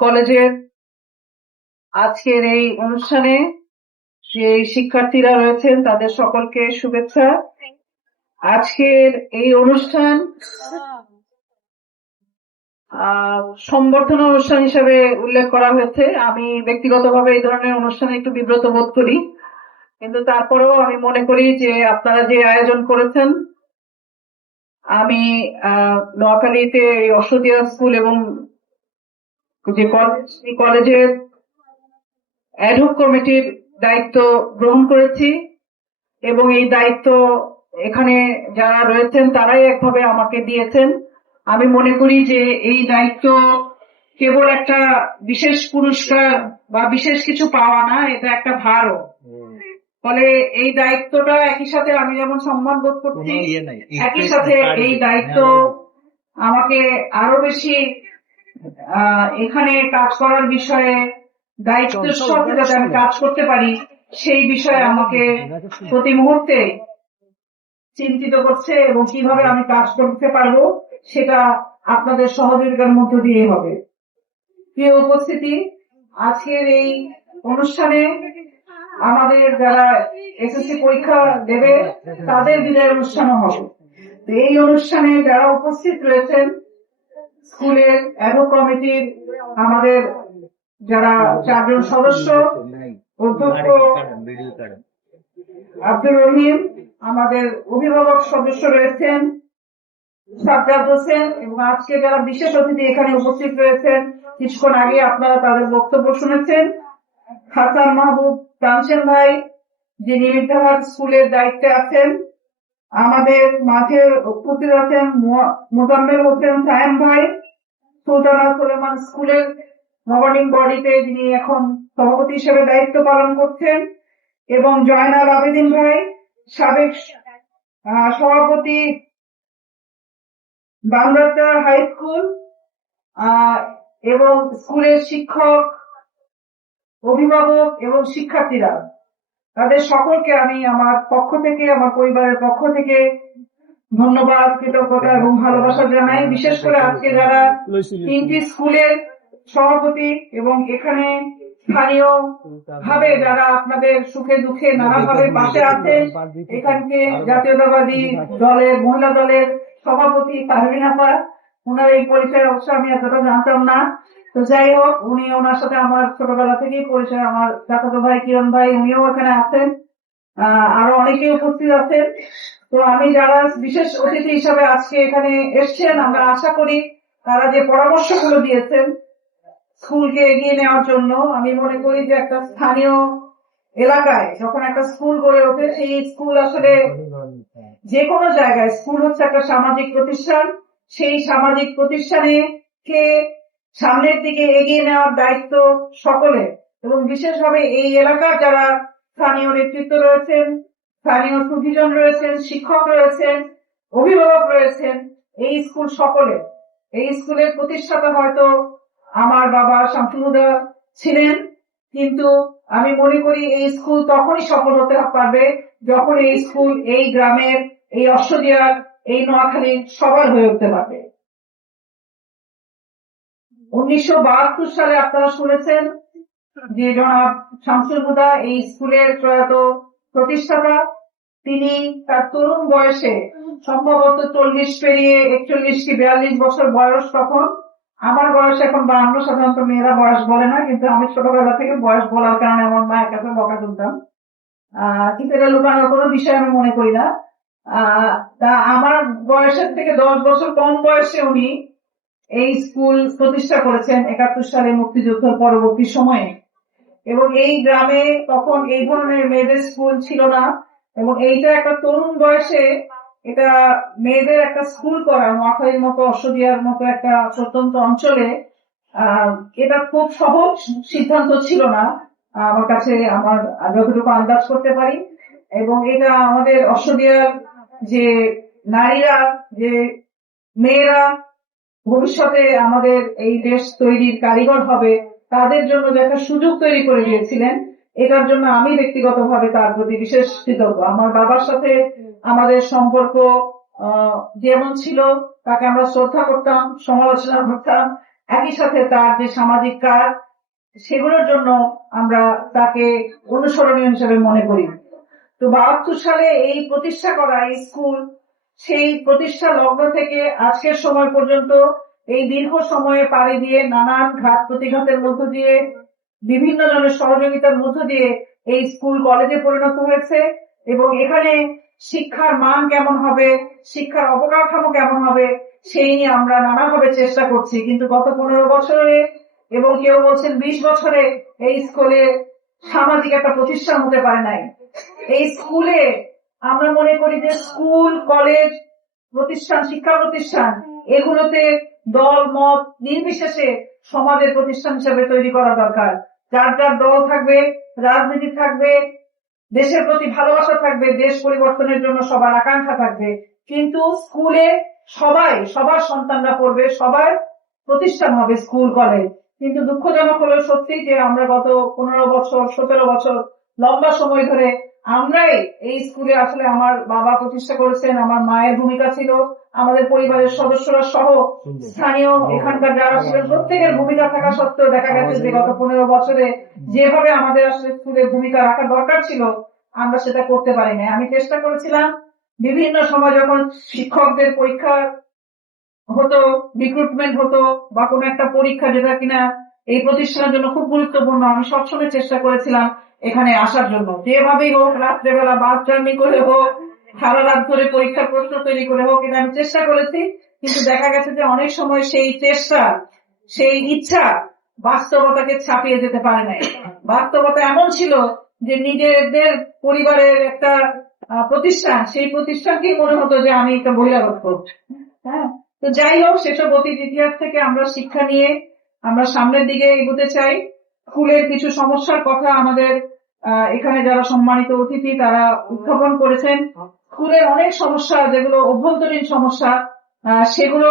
কলেজের আজকের এই অনুষ্ঠানে যে শিক্ষার্থীরা রয়েছেন তাদের সকলকে শুভেচ্ছা। আজকের এই অনুষ্ঠান সম্বর্ধনা অনুষ্ঠান হিসেবে উল্লেখ করা হয়েছে। আমি ব্যক্তিগতভাবে এই ধরনের অনুষ্ঠানে একটু বিব্রত বোধ করি, কিন্তু তারপরেও আমি মনে করি যে আপনারা যে আয়োজন করেছেন, আমি নোয়াখালীতে এই অশ্বতিয়া স্কুল এবং যে কলেজের অ্যাডহক কমিটির দায়িত্ব গ্রহণ করেছি এবং এই দায়িত্ব এখানে যারা রয়েছেন তারাই একভাবে আমাকে দিয়েছেন। আমি মনে করি যে এই দায়িত্ব কেবল একটা বিশেষ পুরস্কার বা বিশেষ কিছু পাওয়া না, এটা একটা ভারও। ফলে এই দায়িত্বটা একই সাথে আমি যেমন সম্মান বোধ করছি, একই সাথে এই দায়িত্ব আমাকে আরো বেশি এখানে কাজ করার বিষয়ে দায়িত্বের সাথে যাতে আমি কাজ করতে পারি সেই বিষয়ে আমাকে প্রতি মুহূর্তে চিন্তিত করছে এবং কিভাবে আমি কাজ করতে পারবো সেটা আপনাদের সহযোগিতার মধ্য দিয়ে হবে। প্রিয় উপস্থিতি, আজকের এই অনুষ্ঠানে আমাদের যারা এসএসসি পরীক্ষা দেবে তাদের বিদায় অনুষ্ঠানও হবে। এই অনুষ্ঠানে যারা উপস্থিত রয়েছেন, স্কুলের অ্যাডহক কমিটির আমাদের যারা 4 জন সদস্য, অধ্যক্ষ আব্দুর রহিম, আমাদের অভিভাবক সদস্য রয়েছেন সাজ্জাদ হোসেন, এবং আজকে যারা বিশেষ অতিথি এখানে উপস্থিত রয়েছেন, কিছুক্ষণ আগে আপনারা তাদের বক্তব্য শুনেছেন। হাসান মাহবুব তানসেন ভাই, যিনি মির্জাহাট স্কুলের দায়িত্বে আছেন। আমাদের মাঝে উপস্থিত আছেন মোজাম্মেল হোসেন সায়েম ভাই, সুলতানা সুলেমান স্কুলের গভর্নিং বডিতে যিনি এখন সভাপতি হিসেবে দায়িত্ব পালন করছেন, এবং জয়নাল আবেদিন ভাই, সাবেক সভাপতি বাংলাদেশ হাই স্কুল, এবং স্কুলের শিক্ষক, অভিভাবক এবং শিক্ষার্থীরা, তাদের সকলকে আমি আমার পক্ষ থেকে, আমার পরিবারের পক্ষ থেকে ধন্যবাদ, কৃতজ্ঞতা এবং ভালোবাসা জানাই। বিশেষ করে আজকে যারা 3টি স্কুলের সভাপতি এবং এখানে স্থানীয় ভাবে যারা আপনাদের সুখে দুঃখে নানাভাবে পাশে আছেন, এখানকে জাতীয়তাবাদী দলের মহিলা দলের সভাপতি পারভিন আপা, ওনার এই পরিচয় অবশ্য আমি এতটা জানতাম না। তো যাই হোক, উনি ওনার সাথে আমার ছোটবেলা থেকেই পরিচয়। আমার চাচাতো ভাই কিরণ ভাই, উনিও এখানে আছেন, আরো অনেকেই উপস্থিত আছেন। তো আমি যারা বিশেষ অতিথি হিসাবে আজকে এখানে এসছেন, আমরা আশা করি তারা যে পরামর্শগুলো দিয়েছেন স্কুলকে এগিয়ে নেওয়ার জন্য, আমি মনে করি যে একটা স্থানীয় এলাকায় যখন একটা স্কুল গড়ে ওঠে, সেই স্কুল আসলে যে কোনো জায়গায়, স্কুল হচ্ছে একটা সামাজিক প্রতিষ্ঠান, সেই সামাজিক প্রতিষ্ঠানে কে সামনের দিকে এগিয়ে নেওয়ার দায়িত্ব সকলের, এবং বিশেষভাবে এই এলাকার যারা স্থানীয় নেতৃত্ব রয়েছেন, স্থানীয় সুধীজন রয়েছেন, শিক্ষক রয়েছেন, অভিভাবক রয়েছেন, এই স্কুল সকলের। এই স্কুলের প্রতিষ্ঠাতা হয়তো আমার বাবা শামসুল হুদা ছিলেন, কিন্তু আমি মনে করি এই স্কুল তখনই সফল হতে পারবে যখন এই স্কুল এই গ্রামের, এই অশ্বদিয়ার, এই নোয়াখালীর সবার হয়ে উঠতে পারবে। 1972 সালে আপনারা শুনেছেন যে জনাব শামসুল হুদা এই স্কুলের প্রয়াত প্রতিষ্ঠাতা, তিনি তার তরুণ বয়সে, সম্ভবত 40 পেরিয়ে 41 কি 42 বছর বয়স তখন, আমার বয়স এখন 52, সাধারণত মেয়েরা বয়স বলে না, কিন্তু আমি ছোটবেলা থেকে বয়স বলার কারণে আমার মায়ের কাছে বকা শুনতাম, কিন্তু এটা লুকানোর কোনো বিষয় আমি মনে করি না। তা আমার বয়সের থেকে 10 বছর কম বয়সে উনি এই স্কুল প্রতিষ্ঠা করেছেন 71 সালে মুক্তিযুদ্ধের পরবর্তী সময়ে, এবং এই গ্রামে তখন এই ধরনের মেয়েদের স্কুল ছিল না, এবং এইটা একটা তরুণ বয়সে এটা মেয়েদের একটা স্কুল করা, নোয়াখালীর মতো, অশ্বদিয়ার মতো একটা প্রত্যন্ত অঞ্চলে, এটা খুব সহজ সিদ্ধান্ত ছিল না আমার কাছে, আমার যতটুকু আন্দাজ করতে পারি। এবং এটা আমাদের অশ্বদিয়ার যে নারীরা, যে মেয়েরা ভবিষ্যতে আমাদের এই দেশ তৈরির কারিগর হবে, তাদের জন্য যে একটা সুযোগ তৈরি করে দিয়েছিলেন, এটার জন্য আমি ব্যক্তিগতভাবে তার প্রতি বিশেষ কৃতজ্ঞ। আমার বাবার সাথে আমাদের সম্পর্ক যেমন ছিল, তাকে আমরা শ্রদ্ধা করতাম, সমালোচনা করতাম, একই সাথে তার যে সামাজিক কাজ সেগুলোর জন্য আমরা তাকে অনুসরণীয় হিসেবে মনে করি। তো 72 সালে এই প্রতিষ্ঠা করা এই স্কুল, সেই প্রতিষ্ঠা লগ্ন থেকে আজকের সময় পর্যন্ত এই দীর্ঘ সময়ে পাড়ি দিয়ে নানান ঘাত প্রতিঘাতের মধ্য দিয়ে বিভিন্ন জনের সহযোগিতার মধ্য দিয়ে এই স্কুল কলেজে পরিণত হয়েছে এবং এখানে শিক্ষার মান কেমন হবে, শিক্ষার অবকাঠামো কেমন হবে সেই নিয়ে আমরা নানাভাবে চেষ্টা করছি। কিন্তু গত 15 বছরে এবং কেউ বলছেন 20 বছরে এই স্কুলে সামাজিক একটা প্রতিষ্ঠান হতে পারে নাই। এই স্কুলে আমরা মনে করি যে স্কুল, কলেজ, প্রতিষ্ঠান, শিক্ষা প্রতিষ্ঠান এগুলোতে দল মত নির্বিশেষে সমাজের প্রতিষ্ঠান হিসেবে তৈরি করা দরকার। যার যার দল থাকবে, রাজনীতি থাকবে, দেশের প্রতি ভালোবাসা থাকবে, দেশ পরিবর্তনের জন্য সবার আকাঙ্ক্ষা থাকবে, কিন্তু স্কুলে সবার সন্তানরা পড়বে, সবার প্রতিষ্ঠান হবে স্কুল কলেজ। কিন্তু দুঃখজনক হলো সত্যি যে আমরা গত 15 বছর 17 বছর লম্বা সময় ধরে আমরাই এই স্কুলে আসলে আমার বাবা প্রতিষ্ঠা করেছেন, আমার মায়ের ভূমিকা ছিল, আমাদের পরিবারের সদস্যরা সহ স্থানীয় এখানকার যারা ছিলেন প্রত্যেকের ভূমিকা থাকা সত্ত্বেও দেখা গেছে যে গত 15 বছরে যেভাবে আমাদের আসলে স্কুলে ভূমিকা রাখা দরকার ছিল আমরা সেটা করতে পারিনি। আমি চেষ্টা করেছিলাম বিভিন্ন সময় যখন শিক্ষকদের পরীক্ষা হতো, রিক্রুটমেন্ট হতো বা কোনো একটা পরীক্ষা যেটা কিনা এই প্রতিষ্ঠানের জন্য খুব গুরুত্বপূর্ণ, আমি সবসময় চেষ্টা করেছিলাম এখানে আসার জন্য, যেভাবেই হোক, রাত্রেবেলা বাস জার্নি করে হোক, সারা রাত ধরে পরীক্ষার প্রশ্ন তৈরি করে হোক, এটা আমি চেষ্টা করেছি। কিন্তু দেখা গেছে যে অনেক সময় সেই চেষ্টা, সেই ইচ্ছা বাস্তবতাকে ছাপিয়ে যেতে পারে নাই। বাস্তবতা এমন ছিল যে নিজেদের পরিবারের একটা প্রতিষ্ঠান, সেই প্রতিষ্ঠানকেই মনে হতো যে আমি একটা বহিরাগত। হ্যাঁ, তো যাই হোক, সেসব অতীত ইতিহাস থেকে আমরা শিক্ষা নিয়ে আমরা সামনের দিকে এগোতে চাই। স্কুলের কিছু সমস্যার কথা আমাদের এখানে যারা সম্মানিত অতিথি তারা উত্থাপন করেছেন। স্কুলের অনেক সমস্যা যেগুলো অভ্যন্তরীণ সমস্যা, সেগুলো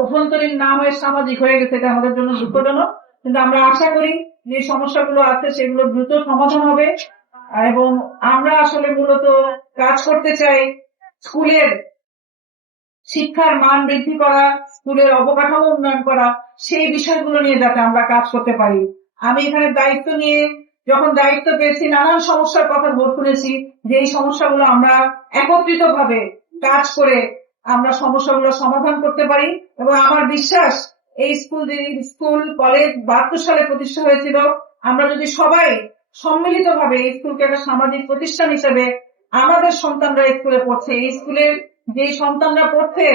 অভ্যন্তরীণ না হয়ে সামাজিক হয়ে গেছে, এটা আমাদের জন্য দুঃখজনক। কিন্তু আমরা আশা করি যে সমস্যাগুলো আছে সেগুলো দ্রুত সমাধান হবে এবং আমরা আসলে মূলত কাজ করতে চাই স্কুলের শিক্ষার মান বৃদ্ধি করা, স্কুলের অবকাঠামো উন্নয়ন করা, সেই বিষয়গুলো নিয়ে যাতে আমরা কাজ করতে পারি। আমি এখানে দায়িত্ব নিয়ে যখন দায়িত্ব পেয়েছি নানান সমস্যার কথা শুনেছি, যে এই সমস্যাগুলো আমরা একত্রিত ভাবে কাজ করে আমরা সমস্যাগুলো সমাধান করতে পারি। এবং আমার বিশ্বাস এই স্কুল কলেজ 72 সালে প্রতিষ্ঠা হয়েছিল, আমরা যদি সবাই সম্মিলিত ভাবে এই স্কুলকে একটা সামাজিক প্রতিষ্ঠান হিসেবে, আমাদের সন্তানরা স্কুলে পড়ছে, এই স্কুলের যে সন্তানরা পড়ছে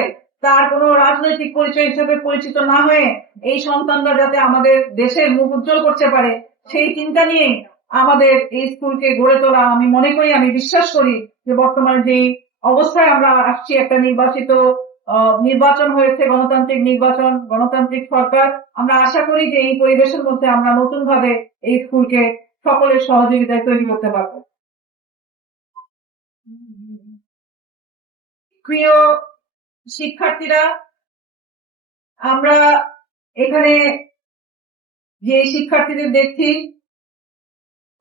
তার কোনো রাজনৈতিক পরিচয় হিসেবে পরিচিত না হয়ে এই সন্তানরা যাতে আমাদের দেশের মুখ উজ্জ্বল করতে পারে, সেই চিন্তা নিয়ে আমাদের এই স্কুলকে গড়ে তোলা। আমি মনে করি, আমি বিশ্বাস করি যে বর্তমানে যে অবস্থায় আমরা আসছি, একটা নির্বাচন হয়েছে, গণতান্ত্রিক নির্বাচন, গণতান্ত্রিক সরকার, আমরা আশা করি যে এই পরিবেশের মধ্যে আমরা নতুন ভাবে এই স্কুলকে সকলের সহযোগিতায় তৈরি করতে পারবো। প্রিয় শিক্ষার্থীরা, আমরা এখানে যে শিক্ষার্থীদের দেখছি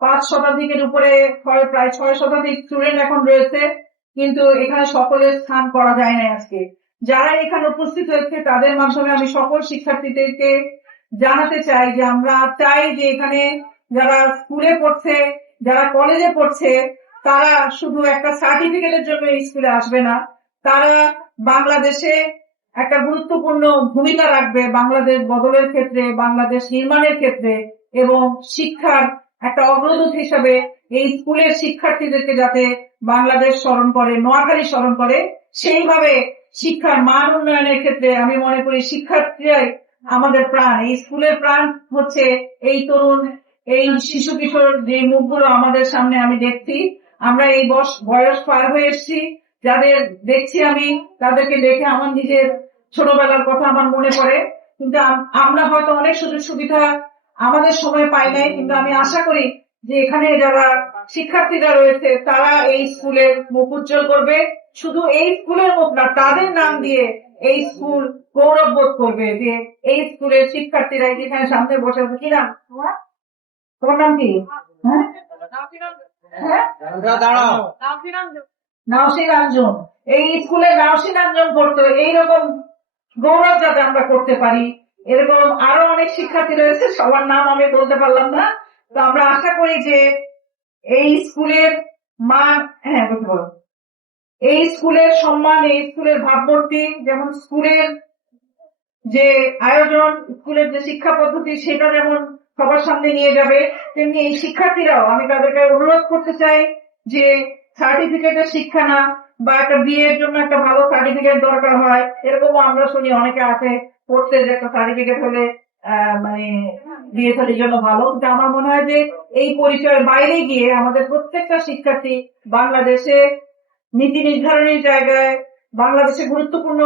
5 শতাধিকের উপরে, প্রায় 6 শতাধিক স্টুডেন্ট এখন রয়েছে, কিন্তু এখানে সকলের স্থান করা যায় না আজকে। যারা এখানে উপস্থিত হয়েছে তাদের মাধ্যমে আমি সকল শিক্ষার্থীদেরকে জানাতে চাই যে আমরা চাই যে এখানে যারা স্কুলে পড়ছে, যারা কলেজে পড়ছে, তারা শুধু একটা সার্টিফিকেটের জন্য এই স্কুলে আসবে না, তারা বাংলাদেশে একটা গুরুত্বপূর্ণ ভূমিকা রাখবে বাংলাদেশ বদলের ক্ষেত্রে, বাংলাদেশ নির্মাণের ক্ষেত্রে, এবং শিক্ষার একটা অগ্রদূত হিসাবে এই স্কুলের শিক্ষার্থীদেরকে যাতে বাংলাদেশ স্মরণ করে, নোয়াখালী স্মরণ করে, সেইভাবে শিক্ষার মান উন্নয়নের ক্ষেত্রে আমি মনে করি শিক্ষার্থীরাই আমাদের প্রাণ। এই স্কুলের প্রাণ হচ্ছে এই তরুণ, এই শিশু কিশোর, যে মুখগুলো আমাদের সামনে আমি দেখছি, আমরা এই বয়স পার হয়ে এসেছি, যাদের দেখছি আমি তাদেরকে দেখে আমার নিজের ছোটবেলার কথা আমার মনে পড়ে। কিন্তু আমরা হয়তো অনেক সুযোগ সুবিধা আমাদের সময় পাই নাই, কিন্তু আমি আশা করি যে এখানে যারা শিক্ষার্থীরা রয়েছে তারা এই স্কুলের মুখ উজ্জ্বল করবে। শুধু এই স্কুলের মুখ না, তাদের নাম দিয়ে এই স্কুল গৌরব বোধ করবে যে এই স্কুলের শিক্ষার্থীরা যেখানে সামনে বসে আছে। কি নাম তোমার নাম? কি? নাওশিরাঞ্জন। এই স্কুলে নাওশিরাঞ্জন পড়তো, এইরকম গৌরব যাতে আমরা করতে পারি, এরকম আরো অনেক শিক্ষার্থী রয়েছে, সবার নাম আমি বলতে পারলাম না। তো আমরা আশা করি যে এই স্কুলের মান, হ্যাঁ বলতে পারো, এই স্কুলের সম্মান, এই স্কুলের ভাবমূর্তি, যেমন স্কুলের যে আয়োজন, স্কুলের যে শিক্ষা পদ্ধতি সেটা যেমন সবার সামনে নিয়ে যাবে, তেমনি এই শিক্ষার্থীরাও, আমি তাদেরকে অনুরোধ করতে চাই যে সার্টিফিকেটের শিক্ষা না, বা একটা বিয়ের জন্য একটা ভালো সার্টিফিকেট দরকার হয়, এরকমও আমরা শুনি অনেকে আছে পড়তে যে একটা সার্টিফিকেট হলে মানে বিয়ে শাদীর জন্য ভালো। কিন্তু আমার মনে হয় যে এই পরিচয়ের বাইরে গিয়ে আমাদের প্রত্যেকটা শিক্ষার্থী বাংলাদেশে নীতি নির্ধারণের জায়গায়, বাংলাদেশে গুরুত্বপূর্ণ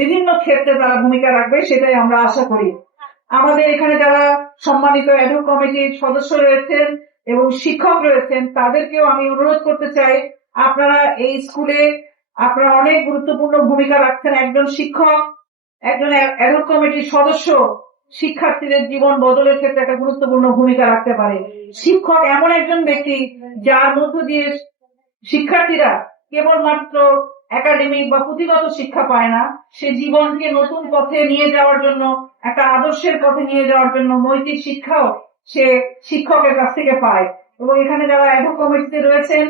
বিভিন্ন ক্ষেত্রে তারা ভূমিকা রাখবে, সেটাই আমরা আশা করি। আমাদের এখানে যারা সম্মানিত অ্যাডহক কমিটির সদস্য রয়েছেন এবং শিক্ষক রয়েছেন, তাদেরকেও আমি অনুরোধ করতে চাই, আপনারা এই স্কুলে আপনারা অনেক গুরুত্বপূর্ণ ভূমিকা রাখছেন। একজন শিক্ষক, একজন অ্যাডহক কমিটির সদস্য শিক্ষার্থীদের জীবন বদলের ক্ষেত্রে একটা গুরুত্বপূর্ণ ভূমিকা রাখতে পারে। শিক্ষক এমন একজন ব্যক্তি যার মধ্য দিয়ে শিক্ষার্থীরা কেবলমাত্র একাডেমিক বা পুঁথিগত শিক্ষা পায় না, সে জীবনকে নতুন পথে নিয়ে যাওয়ার জন্য, একটা আদর্শের পথে নিয়ে যাওয়ার জন্য নৈতিক শিক্ষাও সে শিক্ষকের কাছ থেকে পায়। এবং এখানে যারা অ্যাডহক কমিটিতে রয়েছেন,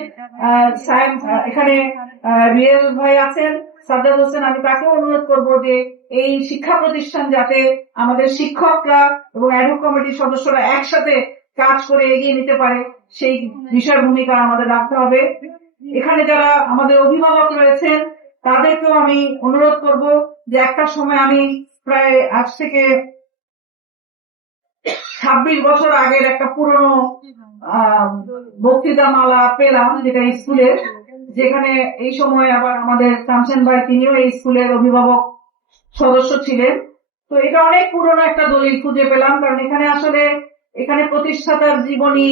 এখানে রিয়েল ভাই আছেন, সাজ্জাদ হোসেন, আমি তাকেও অনুরোধ করবো যে এই শিক্ষা প্রতিষ্ঠান যাতে আমাদের শিক্ষকরা এবং অ্যাডহক কমিটির সদস্যরা একসাথে কাজ করে এগিয়ে নিতে পারে, সেই বিষয় ভূমিকা আমাদের রাখতে হবে। এখানে যারা আমাদের অভিভাবক রয়েছেন তাদেরকেও আমি অনুরোধ করব যে একটা সময়, আমি প্রায় আজ থেকে 26 বছর আগের একটা পুরনো বক্তৃতা মালা পেলাম, যেটা স্কুলের, যেখানে এই সময় আবার আমাদের শামসেন ভাই তিনিও এই স্কুলের অভিভাবক সদস্য ছিলেন। তো এটা অনেক পুরনো একটা দলিল খুঁজে পেলাম, কারণ এখানে আসলে এখানে প্রতিষ্ঠাতার জীবনী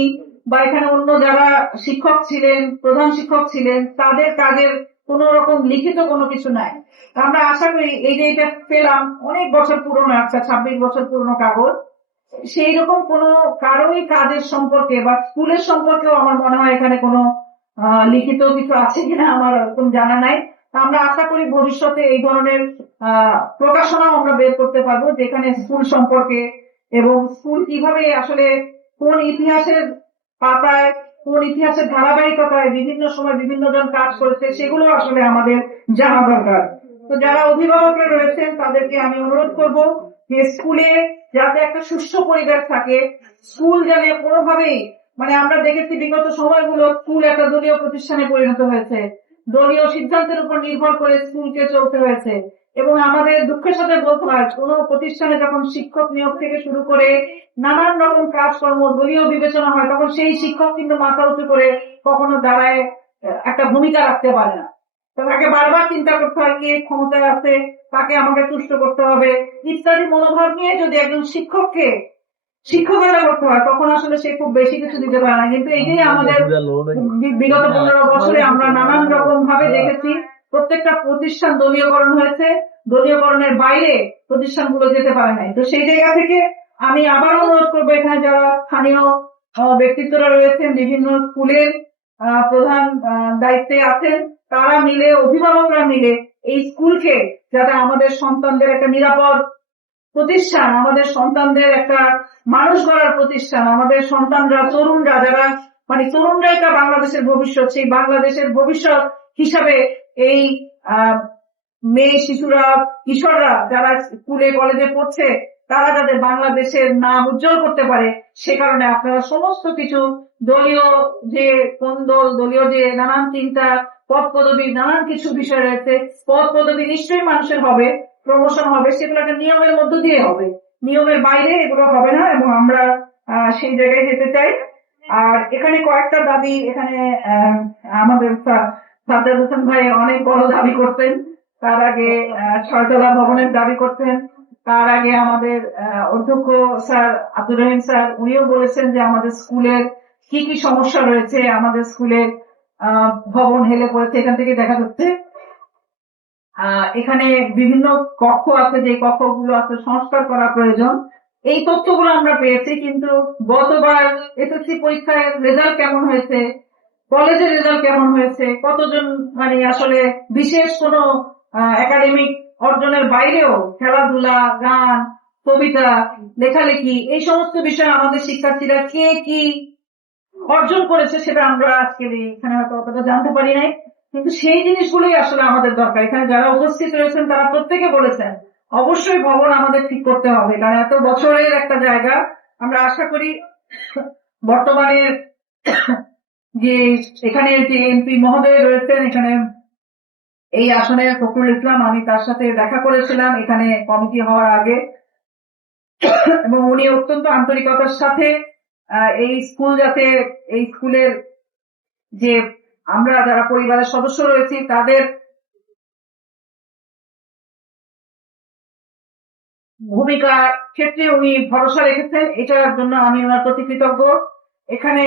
বা এখানে অন্য যারা শিক্ষক ছিলেন, প্রধান শিক্ষক ছিলেন, তাদের কাজের কোন রকম লিখিত কোনো কিছু নাই। আমরা আশা করি এই যে এটা পেলাম, অনেক বছর পুরনো একটা 26 বছর পুরনো কাগজ, সেই রকম কোন কারোই কাজের সম্পর্কে বা স্কুলের সম্পর্কেও আমার মনে হয় এখানে কোনো লিখিত কিছু আছে কিনা আমার এরকম জানা নাই। আমরা আশা করি ভবিষ্যতে এই ধরনের প্রকাশনাও আমরা বের করতে পারবো, যেখানে স্কুল সম্পর্কে এবং স্কুল কিভাবে আসলে কোন ইতিহাসের পাতায়, কোন ইতিহাসের ধারাবাহিকতায় বিভিন্ন সময় বিভিন্ন জন কাজ করেছে, সেগুলো আসলে আমাদের জানা দরকার। তো যারা অভিভাবকরা রয়েছেন তাদেরকে আমি অনুরোধ করব যে স্কুলে যাতে একটা সুষ্ঠু পরিবেশ থাকে, স্কুল যেন কোনোভাবেই, মানে আমরা দেখেছি বিগত সময়গুলো স্কুল একটা দলীয় প্রতিষ্ঠানে পরিণত হয়েছে, দলীয় সিদ্ধান্তের উপর নির্ভর করে স্কুলকে চলতে হয়েছে। এবং আমাদের দুঃখের সাথে বলতে হয়, কোন প্রতিষ্ঠানে যখন শিক্ষক নিয়োগ থেকে শুরু করে নানান রকম কাজকর্ম দলীয় বিবেচনা হয়, তখন সেই শিক্ষক কিন্তু মাথা উঁচু করে কখনো দাঁড়ায় একটা ভূমিকা রাখতে পারে না। তাকে বারবার চিন্তা করতে হয় কে ক্ষমতায় আছে, তাকে আমাকে তুষ্ট করতে হবে ইত্যাদি মনোভাব নিয়ে যদি একজন শিক্ষককে শিক্ষকতা করতে হয়, তখন আসলে সে খুব বেশি কিছু দিতে পারে না। কিন্তু এই যে আমাদের বিগত 15 বছরে আমরা নানান রকম ভাবে দেখেছি প্রত্যেকটা প্রতিষ্ঠান দলীয়করণ হয়েছে, দলীয়করণের বাইরে প্রতিষ্ঠানগুলো যেতে পারে নাই। তো সেই জায়গা থেকে আমি আবার অনুরোধ করবো, এখানে যারা স্থানীয় ব্যক্তিত্বরা রয়েছেন, বিভিন্ন স্কুলের প্রধান দায়িত্বে আছেন, তারা মিলে, অভিভাবকরা মিলে এই স্কুলকে যাতে আমাদের সন্তানদের একটা নিরাপদ প্রতিষ্ঠান, আমাদের সন্তানদের একটা মানুষ গড়ার প্রতিষ্ঠান, আমাদের সন্তানরা, তরুণরা, যারা মানে তরুণরাই তা বাংলাদেশের ভবিষ্যৎ, সেই বাংলাদেশের ভবিষ্যৎ হিসাবে এই মেয়ে, শিশুরা, কিশোররা যারা স্কুলে কলেজে পড়ছে, তারা যাতে বাংলাদেশের নাম উজ্জ্বল করতে পারে, সে কারণে আপনারা সমস্ত কিছু দলীয় যে কোন্দল, দলীয় যে নানান চিন্তা, পদ পদবী, নানান কিছু বিষয় রয়েছে, পদ পদবী নিশ্চয়ই মানুষের হবে, প্রমোশন হবে, সেগুলো একটা নিয়মের মধ্য দিয়ে হবে, নিয়মের বাইরে এগুলো হবে না, এবং আমরা সেই জায়গায় যেতে চাই। আর এখানে কয়েকটা দাবি, এখানে আমাদের সাজ্জাদ হোসেন ভাই অনেক বড় দাবি করতেন, তার আগে 6 তলা ভবনের দাবি করতেন, তার আগে আমাদের অধ্যক্ষ স্যার আব্দুর রহিম স্যার, উনিও বলেছেন যে আমাদের স্কুলের কি কি সমস্যা রয়েছে, আমাদের স্কুলের ভবন হেলে পড়েছে, এখান থেকে দেখা যাচ্ছে। এখানে বিভিন্ন কক্ষ আছে, যে কক্ষগুলো আছে সংস্কার করা প্রয়োজন, এই তথ্যগুলো আমরা পেয়েছি। কিন্তু গতবার এসএসসি পরীক্ষায় রেজাল্ট কেমন হয়েছে, কলেজের রেজাল্ট কেমন হয়েছে, কতজন মানে আসলে বিশেষ কোনো একাডেমিক অর্জনের বাইরেও খেলাধুলা, গান, কবিতা, লেখালেখি, এই সমস্ত বিষয়ে আমাদের শিক্ষার্থীরা কে কি অর্জন করেছে সেটা আমরা আজকে এখানে হয়তো অতটা জানতে পারি নাই, কিন্তু সেই জিনিসগুলোই আসলে আমাদের দরকার। এখানে যারা উপস্থিত রয়েছেন তারা প্রত্যেকে বলেছেন অবশ্যই ভবন আমাদের ঠিক করতে হবে, কারণ এত বছরের একটা জায়গা। আমরা আশা করি বর্তমানে যে এখানে যে এমপি মহোদয় রয়েছেন, এখানে এই আসনে ফখরুল ইসলাম, আমি তার সাথে দেখা করেছিলাম এখানে কমিটি হওয়ার আগে, এবং উনি অত্যন্ত আন্তরিকতার সাথে এই স্কুল যাতে, এই স্কুলের যে আমরা যারা পরিবারের সদস্য রয়েছি তাদের ভূমিকা ক্ষেত্রে উনি ভরসা রেখেছেন, এটার জন্য আমি ওনার প্রতি কৃতজ্ঞ। এখানে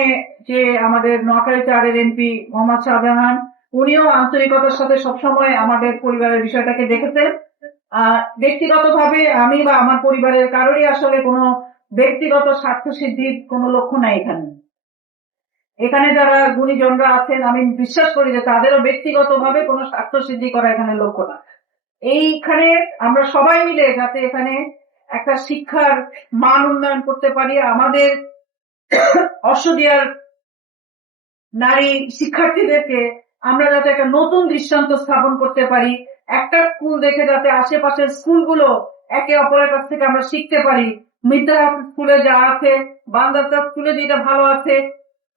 যে আমাদের নোয়াখালী 4-এর এমপি মোহাম্মদ শাহজাহান, উনিও আন্তরিকতার সাথে সবসময় আমাদের পরিবারের বিষয়টাকে দেখেছেন। ব্যক্তিগতভাবে আমি বা আমার পরিবারের কারোরই আসলে কোনো ব্যক্তিগত স্বার্থ সিদ্ধির কোনো লক্ষ্য নাই এখানে। এখানে যারা গুণীজনরা আছেন আমি বিশ্বাস করি যে তাদেরও ব্যক্তিগতভাবে কোনো স্বার্থ সিদ্ধি করা এখানে লক্ষ্য না। এইখানে আমরা সবাই মিলে যাতে এখানে একটা শিক্ষার মান উন্নয়ন করতে পারি, আমাদের অসদিয়ার নারী শিক্ষার্থীদেরকে আমরা যাতে একটা নতুন দৃষ্টান্ত স্থাপন করতে পারি, একটা স্কুল দেখে যাতে আশেপাশের স্কুলগুলো একে অপরের কাছ থেকে আমরা শিখতে পারি। মির্জাহাট স্কুলে যা আছে, বান্দারচর স্কুলে যেটা ভালো আছে,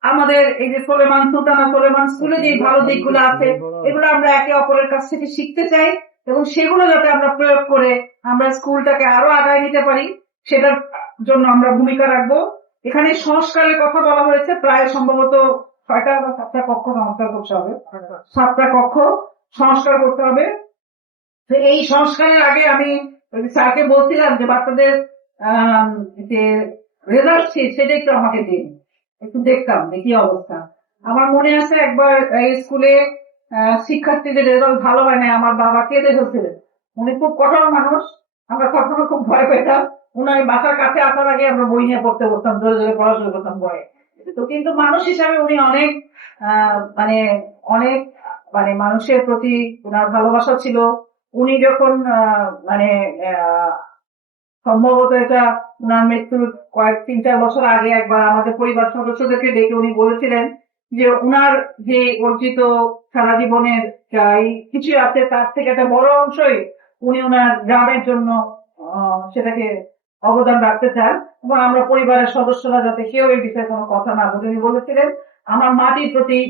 আমাদের এই যে সুলেমান স্কুলে যে ভালো দিকগুলো আছে, এগুলো আমরা একে অপরের কাছ থেকে শিখতে চাই, এবং সেগুলো যাতে আমরা প্রয়োগ করে আমরা স্কুলটাকে আরো আগায় নিতে পারি, সেটার জন্য আমরা ভূমিকা রাখবো। এখানে সংস্কারের কথা বলা হয়েছে, প্রায় সম্ভবত 6টা বা 7টা কক্ষ সংস্কার করতে হবে, 7টা কক্ষ সংস্কার করতে হবে। তো এই সংস্কারের আগে আমি স্যারকে বলছিলাম যে বাচ্চাদের যে রেজাল্ট শিট সেটা একটু আমাকে দিন, একটু দেখতাম যে কি অবস্থা। আমার মনে আছে একবার এই স্কুলে শিক্ষার্থীদের রেজাল্ট ভালো হয় না, আমার বাবা কেঁদে ফেলছিলেন। উনি খুব কঠোর মানুষ, আমরা কখনো খুব ভয় পেতাম। উনার বাসার কাছে আসার আগে আমরা বই নিয়ে পড়তে বসতাম, জোরে জোরে পড়াশোনা করতাম ভয়ে। তো কিন্তু মানুষ হিসাবে উনি অনেক মানে অনেক মানে মানুষের প্রতি উনার ভালোবাসা ছিল। উনি যখন মানে সম্ভবত এটা উনার মৃত্যুর 3-4 বছর আগে একবার আমাদের পরিবার সদস্যদেরকে ডেকে উনি বলেছিলেন যে উনার যে অর্জিত সারা জীবনের যাই কিছু আছে তার থেকে একটা বড় অংশই উনি ওনার গ্রামের জন্য সেটাকে অবদান রাখতে চান, এবং আমরা পরিবারের সদস্যরা যাতে কেউ এই বিষয়ে কোনো কথা না বলে। উনি বলেছিলেন আমার মাটির প্রতি,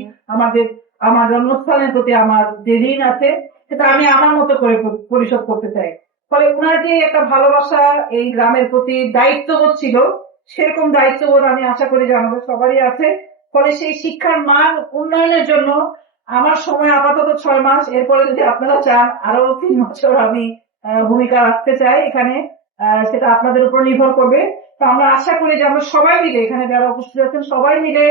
আমার জন্মস্থানের প্রতি আমার যে ঋণ আছে সেটা আমি আমার মতো করে পরিশোধ করতে চাই। ফলে উনার যে একটা ভালোবাসা এই গ্রামের প্রতি দায়িত্ববোধ ছিল, সেরকম দায়িত্ববোধ আমি আশা করি যে আমাদের সবারই আছে। ফলে সেই শিক্ষার মান উন্নয়নের জন্য আমার সময় আপাতত 6 মাস, এরপরে যদি আপনারা চান আরো 3 বছর আমি ভূমিকা রাখতে চাই এখানে, সেটা আপনাদের উপর নির্ভর করবে। তো আমরা আশা করি যে আমরা সবাই মিলে, এখানে যারা উপস্থিত আছেন সবাই মিলে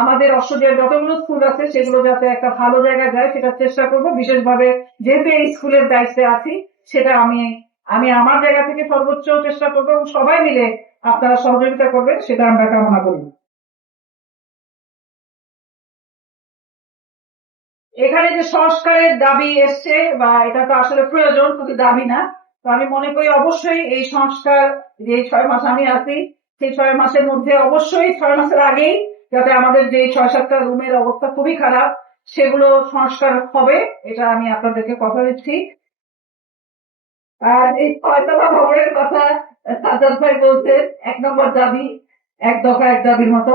আমাদের অষ্টদিয়ার যতগুলো স্কুল আছে সেগুলো যাতে একটা ভালো জায়গায় যায় সেটা চেষ্টা করব। বিশেষভাবে যেহেতু এই স্কুলের দায়িত্বে আছি, সেটা আমি আমার জায়গা থেকে সর্বোচ্চ চেষ্টা করবো, এবং সবাই মিলে আপনারা সহযোগিতা করবেন সেটা আমরা কামনা করি। এখানে যে সংস্কারের দাবি এসছে বা এটা তো আসলে প্রয়োজন, শুধু দাবি না। তো আমি মনে করি অবশ্যই এই সংস্কার, যে 6 মাস আমি আছি সেই 6 মাসের মধ্যে অবশ্যই 6 মাসের আগেই যাতে আমাদের যে 6-7টা রুমের অবস্থা খুবই খারাপ সেগুলো সংস্কার হবে, এটা আমি আপনাদেরকে কথা দিচ্ছি। আর এই 6তলা ভবনের কথা সাজাদ ভাই বলছেন 1 নম্বর দাবি, 1 দফা 1 দাবির মতো।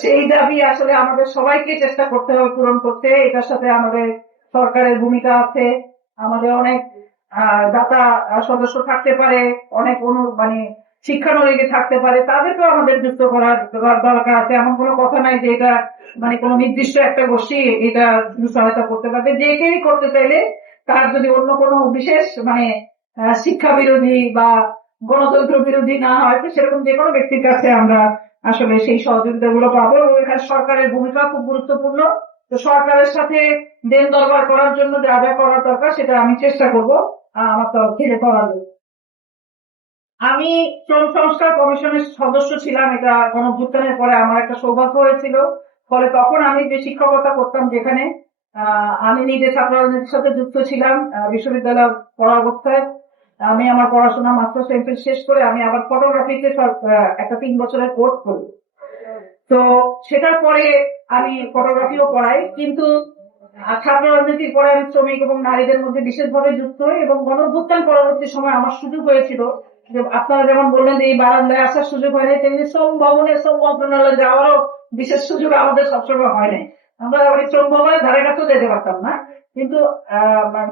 সেই দাবি আসলে আমাদের সবাইকে চেষ্টা করতে হবে পূরণ করতে। এটার সাথে আমাদের সরকারের ভূমিকা আছে, আমাদের অনেক দাতা সদস্য থাকতে পারে, অনেক মানে শিক্ষানবিশ থাকতে পারে, তাদেরকেও আমাদের যুক্ত করার দরকার আছে। এমন কোনো কথা নাই যে এটা মানে কোনো নির্দিষ্ট একটা গোষ্ঠী এটা সহায়তা করতে পারবে, যে কেউই করতে চাইলে তার যদি অন্য কোনো বিশেষ মানে শিক্ষা বিরোধী বা গণতন্ত্র বিরোধী না হয়, তো সেরকম যে কোনো ব্যক্তির কাছে আমরা আসলে সেই সহযোগিতা গুলো পাবো। এখানে সরকারের ভূমিকা খুব গুরুত্বপূর্ণ। তো সরকারের সাথে দেন দরবার করার জন্য যা যা করার দরকার সেটা আমি চেষ্টা করবো আমার তরফ থেকে করার। আমি শ্রম সংস্কার কমিশনের সদস্য ছিলাম, এটা গণঅভ্যুত্থানের পরে আমার একটা সৌভাগ্য হয়েছিল। ফলে তখন আমি যে শিক্ষকতা করতাম যেখানে, আমি নিজে ছাত্র রাজনীতির সাথে যুক্ত ছিলাম বিশ্ববিদ্যালয় পড়া অবস্থায়। আমি আমার পড়াশোনা মাস্টার্স এমফিল শেষ করে আমি আবার ফটোগ্রাফিতে একটা 3 বছরের কোর্স করি। তো সেটার পরে আমি ফটোগ্রাফিও পড়াই, কিন্তু ছাত্র রাজনীতির পরে আমি শ্রমিক এবং নারীদের মধ্যে বিশেষভাবে যুক্ত হই এবং গণঅভ্যুত্থান পরবর্তী সময় আমার সুযোগ হয়েছিল যে আপনারা যেমন বললেন যে এই বারান্দায় আসার সুযোগ হয়নি, তেমনি শ্রম ভবনে শ্রম মন্ত্রণালয়ে যাওয়ারও বিশেষ সুযোগ আমাদের সবসময় হয় নাই। আমরা ওই শ্রম ভবনের ধারে কাছেও যেতে পারতাম না। কিন্তু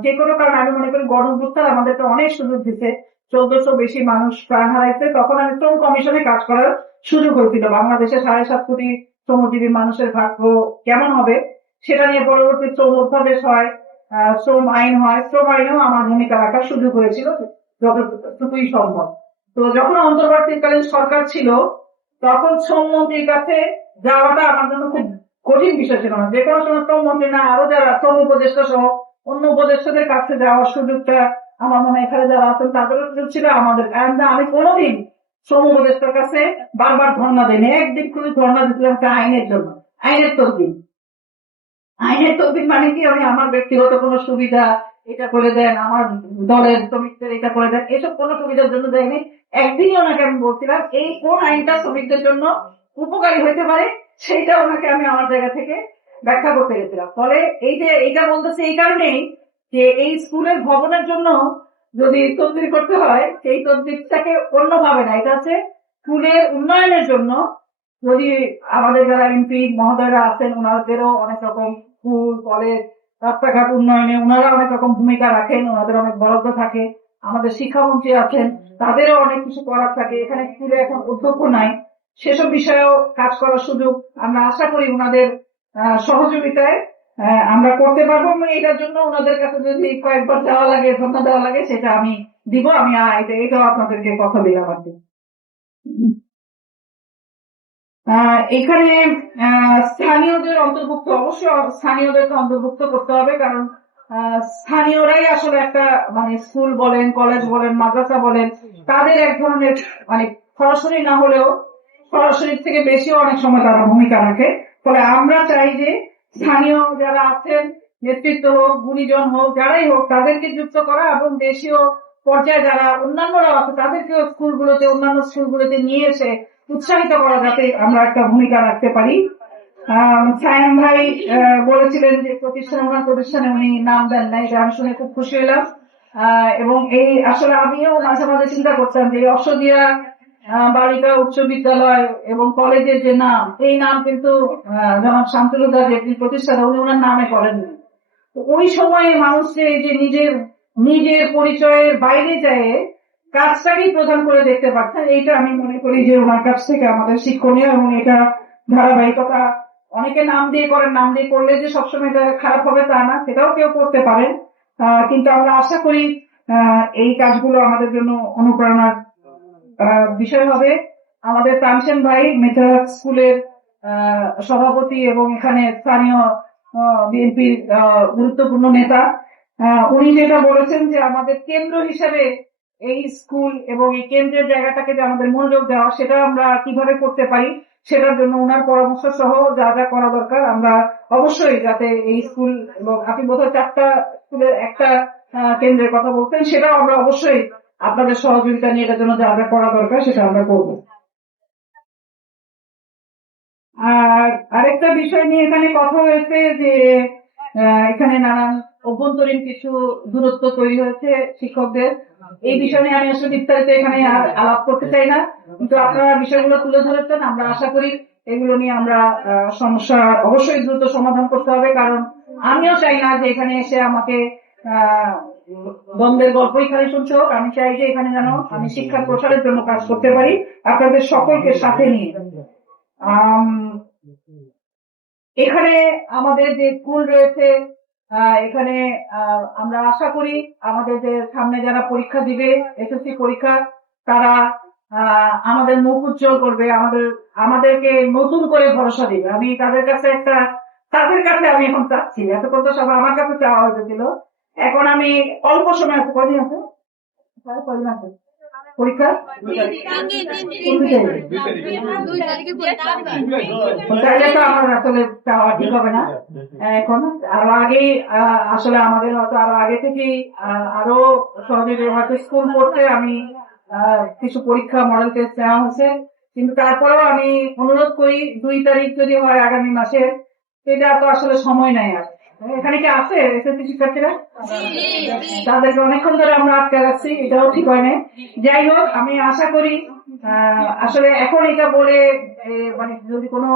যে কোনো কারণে আমি মনে করি গণঅভ্যুত্থান আমাদেরকে অনেক সুযোগ দিচ্ছে। 1400 বেশি মানুষ প্রাণ হারাইছে। তখন আমি শ্রম কমিশনে কাজ করার সুযোগ হয়েছিল। বাংলাদেশে 7.5 কোটি শ্রমজীবী মানুষের ভাগ্য কেমন হবে সেটা নিয়ে পরবর্তী শ্রম অধ্যাদেশ হয়, শ্রম আইন হয়। শ্রম আইনেও আমার ভূমিকা রাখার সুযোগ হয়েছিল যতটুকুই সম্ভব। তো যখন অন্তর্বর্তীকালীন সরকার ছিল তখন শ্রমমন্ত্রীর কাছে যাওয়াটা আমার জন্য খুব কঠিন বিষয় ছিল না। যে কোনো সময় শ্রমমন্ত্রী না আরো যারা শ্রম উপদেষ্টা সহ অন্য উপদেষ্টাদের কাছে যাওয়ার সুযোগটা আমার মনে হয় এখানে যারা আছেন তাদেরও সুযোগ ছিল, আমাদের। আমি কোনোদিন শ্রম উপদেষ্টার কাছে বারবার ধর্ণা দেয়নি। একদিন খুবই ধর্ণা দিচ্ছিলাম একটা আইনের জন্য, আইনের তদবির। আইনের তদবির মানে কি আমি আমার ব্যক্তিগত কোনো সুবিধা এটা করে দেন, আমার দলের শ্রমিকদের এটা করে দেন, এসব কোনো সুবিধার জন্য দেয়নি। একদিনই ওনাকে আমি বলছিলাম এই কোন আইনটা শ্রমিকদের জন্য উপকারী হইতে পারে সেইটা ওনাকে আমি আমার জায়গা থেকে ব্যাখ্যা করতে গেছিলাম। ফলে এই যে এইটা বলতেছে এই কারণেই যে এই স্কুলের ভবনের জন্য যদি তদবির করতে হয় সেই তদবিরটাকে অন্যভাবে না, এটা হচ্ছে স্কুলের উন্নয়নের জন্য। যদি আমাদের যারা এমপি মহোদয়রা আছেন ওনাদেরও অনেক রকম স্কুল কলেজ রাস্তাঘাট উন্নয়নে ওনারা অনেক রকম ভূমিকা রাখেন, ওনাদের অনেক বরাদ্দ থাকে। আমাদের শিক্ষামন্ত্রী আছেন, তাদেরও অনেক কিছু করার থাকে। এখানে স্কুলে এখন অধ্যক্ষ নাই, সেসব বিষয়েও কাজ করার সুযোগ আমরা আশা করি ওনাদের সহযোগিতায় আমরা করতে পারবো। এবং এটার জন্য ওনাদের কাছে যদি কয়েকবার দেওয়া লাগে, ধন্যবাদ দেওয়া লাগে, সেটা আমি দিব। আমি এটাও আপনাদেরকে কথা দিলাম আর কি। এখানে স্থানীয়দের অন্তর্ভুক্ত, অবশ্যই স্থানীয়দেরকে অন্তর্ভুক্ত করতে হবে, কারণ স্থানীয়রাই আসলে একটা মানে স্কুল বলেন, কলেজ বলেন, মাদ্রাসা বলেন, তাদের এক ধরনের মানে সরাসরি না হলেও সরাসরি থেকে বেশিও অনেক সময় তারা ভূমিকা রাখে। ফলে আমরা চাই যে স্থানীয় যারা আছেন, নেতৃত্ব হোক, গুণীজন হোক, যারাই হোক, তাদেরকে যুক্ত করা এবং দেশীয় পর্যায়ে যারা অন্যান্যরা আছে তাদেরকেও স্কুলগুলোতে, অন্যান্য স্কুলগুলোতে নিয়ে এসে উৎসাহিত করা যাতে আমরা একটা ভূমিকা রাখতে পারি। সায়ন ভাই বলেছিলেন যে ওনার প্রতিষ্ঠানে উনি নাম দেন নাই, এটা আমি শুনে খুব খুশি হলাম। এবং এই আসলে আমিও মাঝে মাঝে চিন্তা করতাম যে অশ্বদিয়া বালিকা উচ্চ বিদ্যালয় এবং কলেজের যে নাম, এই নাম কিন্তু জনাব শামসুলুদা যে প্রতিষ্ঠাতা উনি ওনার নামে করেননি। তো ওই সময়ে মানুষকে এই যে নিজের পরিচয়ের বাইরে যায় কাজটাকেই প্রধান করে দেখতে পারছেন, এইটা আমি মনে করি যে ওনার কাছ থেকে আমাদের শিক্ষণীয়। এবং এটা ধারাবাহিকতা অনেকে নাম দিয়ে করেন, নাম দিয়ে করলে যে সবসময় এটা খারাপ হবে তা না, সেটাও কেউ করতে পারেন। কিন্তু আমরা আশা করি এই কাজগুলো আমাদের জন্য অনুপ্রেরণার বিষয় হবে। আমাদের তানসেন ভাই মেথড স্কুলের সভাপতি এবং এখানে স্থানীয় বিএনপির গুরুত্বপূর্ণ নেতা, উনি যেটা বলেছেন যে আমাদের কেন্দ্র হিসেবে এই স্কুল এবং এই কেন্দ্রের জায়গাটাকে যে আমাদের মনোযোগ দেওয়া, সেটা আমরা কিভাবে করতে পারি সেটার জন্য ওনার পরামর্শ সহ যা যা করা দরকার আমরা অবশ্যই, যাতে এই স্কুল এবং আপনি বোধহয় 4টা স্কুলের একটা কেন্দ্রের কথা বলতেন, সেটাও আমরা অবশ্যই আপনাদের সহযোগিতা নিয়ে এটার জন্য যা যা করা দরকার সেটা আমরা করবো। আর আরেকটা বিষয় নিয়ে এখানে কথা হয়েছে যে এখানে নানান অভ্যন্তরীণ কিছু দূরত্ব তৈরি হয়েছে শিক্ষকদের। এই বিষয় নিয়ে আমি আসলে বিস্তারিত এখানে আলাপ করতে চাই না, কিন্তু আপনারা বিষয়গুলো তুলে ধরেছেন। আমরা আশা করি এগুলো নিয়ে আমরা সমস্যা অবশ্যই দ্রুত সমাধান করতে হবে, কারণ আমিও চাই না যে এখানে এসে আমাকে দ্বন্দ্বের গল্পই খালি শুনতে হোক। আমি চাই যে এখানে যেন আমি শিক্ষার প্রসারের জন্য কাজ করতে পারি আপনাদের সকলকে সাথে নিয়ে। এখানে আমাদের যে স্কুল রয়েছে, এখানে আমরা আশা করি আমাদের যে সামনে যারা পরীক্ষা দিবে এসএসসি পরীক্ষা, তারা আমাদের মুখ উজ্জ্বল করবে, আমাদেরকে নতুন করে ভরসা দিবে। আমি তাদের কাছে আমি এখন চাচ্ছি, এতক্ষণ তো সবাই আমার কাছে চাওয়া হয়েছিল, এখন আমি অল্প সময় আছে, কদিন আছে পরীক্ষা তাইলে তো আমার আসলে চাওয়া ঠিক হবে না এখন। আরো আগে আসলে আমাদের হয়তো আরো আগে থেকেই আরো সহজে হয়তো স্কুল করতে আমি কিছু পরীক্ষা মডেল টেস্ট নেওয়া হচ্ছে, কিন্তু তারপরেও আমি অনুরোধ করি 2 তারিখ যদি হয় আগামী মাসের, এটা তো আসলে সময় নাই আর। এখানে কি আছে এসএসসি শিক্ষার্থীরা? তাদেরকে অনেকক্ষণ ধরে আমরা আটকে রাখছি, এটাও ঠিক হয় না। যাই হোক, আমি আশা করি আসলে এখন এটা বলে মানে যদি কোনো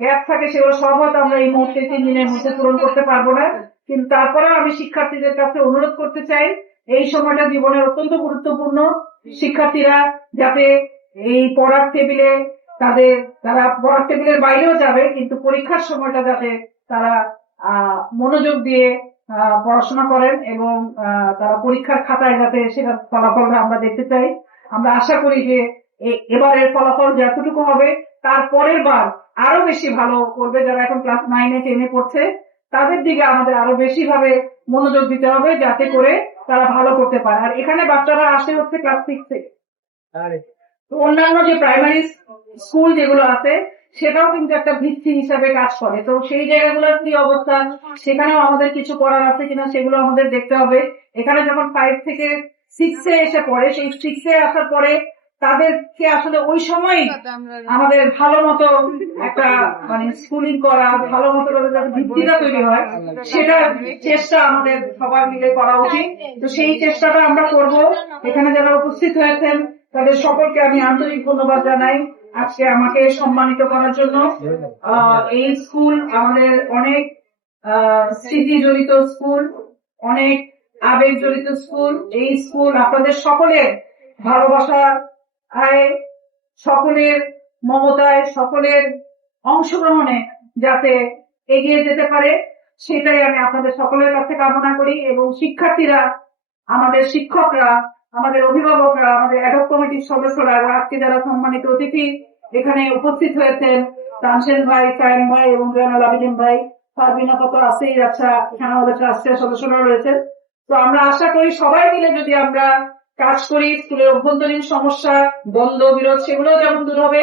গ্যাপ থাকে সেগুলো সব হয়তো আমরা এই মুহূর্তে 3 দিনের মধ্যে পূরণ করতে পারবো না, কিন্তু তারপরেও আমি শিক্ষার্থীদের কাছে অনুরোধ করতে চাই এই সময়টা জীবনের অত্যন্ত গুরুত্বপূর্ণ। শিক্ষার্থীরা যাতে এই পড়ার টেবিলে তারা পড়ার টেবিলের বাইরেও যাবে, কিন্তু পরীক্ষার সময়টা যাতে তারা মনোযোগ দিয়ে পড়াশোনা করেন এবং তারা পরীক্ষার খাতায় যাতে সেটা ফলাফলটা আমরা দেখতে চাই। আমরা আশা করি যে এবারের ফলাফল যতটুকু হবে তার পরের বার আরো বেশি ভালো করবে। যারা এখন ক্লাস 9-এ 10-এ পড়ছে তাদের দিকে আমাদের আরো বেশি ভাবে মনোযোগ দিতে হবে যাতে করে তারা ভালো করতে পারে। আর এখানে বাচ্চারা আসে হচ্ছে ক্লাস 6 থেকে। তো অন্যান্য যে প্রাইমারি স্কুল যেগুলো আছে সেটাও কিন্তু একটা ভিত্তি হিসাবে কাজ করে। তো সেই জায়গাগুলোর কি অবস্থা, সেখানেও আমাদের কিছু করার আছে কিনা সেগুলো আমাদের দেখতে হবে। এখানে যখন 5 থেকে 6-এ এসে পড়ে, সেই 6-এ আসার পরে তাদেরকে আসলে ওই সময় আমাদের ভালো মতো একটা মানে স্কুলিং করা, ভালো মতো যাতে ভিত্তিটা তৈরি হয় সেটার চেষ্টা আমাদের সবার মিলে করা উচিত। তো সেই চেষ্টাটা আমরা করব। এখানে যারা উপস্থিত হয়েছেন তাদের সকলকে আমি আন্তরিক ধন্যবাদ জানাই আজকে আমাকে সম্মানিত করার জন্য। এই স্কুল আমাদের অনেক স্মৃতি জড়িত স্কুল, অনেক আবেগ জড়িত স্কুল। এই স্কুল আপনাদের সকলের ভালোবাসায়, সকলের মমতায়, সকলের অংশগ্রহণে যাতে এগিয়ে যেতে পারে সেটাই আমি আপনাদের সকলের কাছে কামনা করি। এবং শিক্ষার্থীরা, আমাদের শিক্ষকরা, আমাদের অভিভাবকরা, আমাদের অ্যাডহক কমিটির সদস্যরা এবং আজকে যারা সম্মানিত অতিথি এখানে উপস্থিত হয়েছেন, তানসেন ভাই, সায়েম ভাই এবং জয়নাল আবেদিন ভাই, ফারবিনা কত আছেই, আচ্ছা এখানে আমাদের ট্রাস্টের সদস্যরা রয়েছেন। তো আমরা আশা করি সবাই মিলে যদি আমরা কাজ করি, স্কুলের অভ্যন্তরীণ সমস্যা, দ্বন্দ্ব বিরোধ সেগুলো যেমন দূর হবে,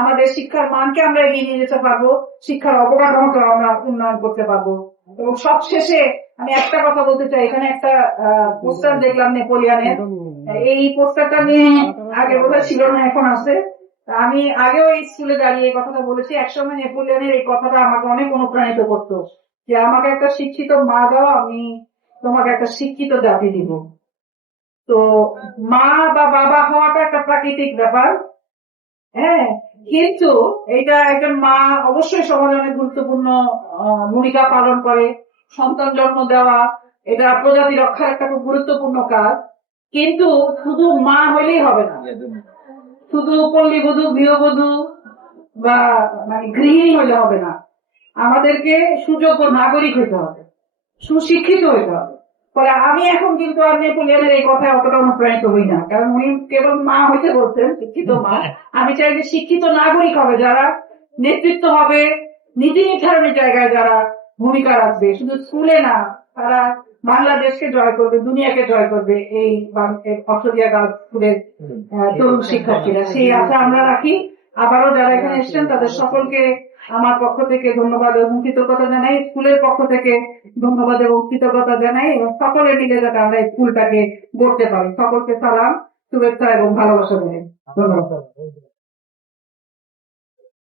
আমাদের শিক্ষার মানকে আমরা এগিয়ে নিয়ে যেতে পারবো, শিক্ষার অবকাঠামোকে আমরা উন্নয়ন করতে পারবো। এবং সব শেষে আমি একটা কথা বলতে চাই, এখানে একটা পোস্টার দেখলাম নেপোলিয়ানের। এই পোস্টারটা নিয়ে আগে বোধহয় ছিল না, এখন আছে। আমি আগেও এই স্কুলে দাঁড়িয়ে এই কথাটা বলেছি। একসময় নেপোলিয়ানের এই কথাটা আমাকে অনেক অনুপ্রাণিত করতো যে আমাকে একটা শিক্ষিত মা দাও, আমি তোমাকে একটা শিক্ষিত জাতি দিব। তো মা বা বাবা হওয়াটা একটা প্রাকৃতিক ব্যাপার, হ্যাঁ, কিন্তু এটা একজন মা অবশ্যই সমাজে অনেক গুরুত্বপূর্ণ ভূমিকা পালন করে। সন্তান জন্ম দেওয়া এটা প্রজাতি রক্ষার একটা খুব গুরুত্বপূর্ণ কাজ, কিন্তু শুধু মা হইলেই হবে না, শুধু পল্লীবধূ, গৃহবধূ বা মানে গৃহিণী হইলে হবে না। আমাদেরকে সুযোগ্য নাগরিক হইতে হবে, সুশিক্ষিত হইতে হবে। ফলে আমি এখন কিন্তু আর নেপোলিয়নের এই কথায় অতটা অনুপ্রাণিত হই না, কারণ উনি কেবল মা হইতে বলছেন, শিক্ষিত মা। আমি চাই যে শিক্ষিত নাগরিক হবে, যারা নেতৃত্ব হবে, নীতি নির্ধারণের জায়গায় যারা ভূমিকা রাখবে, শুধু স্কুলে না, তারা বাংলাদেশকে জয় করবে, দুনিয়াকে জয় করবে। এই অক্সফোর্ডিয়া গার্লস স্কুলের তরুণ শিক্ষার্থীরা, সেই আশা আমরা রাখি। আবারও যারা এখানে এসেছেন তাদের সকলকে আমার পক্ষ থেকে ধন্যবাদ এবং কৃতজ্ঞতা জানাই, স্কুলের পক্ষ থেকে ধন্যবাদ এবং কৃতজ্ঞতা জানাই, এবং সকলে মিলে যাতে আমরা স্কুলটাকে গড়তে পারি। সকলকে সালাম, শুভেচ্ছা এবং ভালোবাসা জানাই। ধন্যবাদ।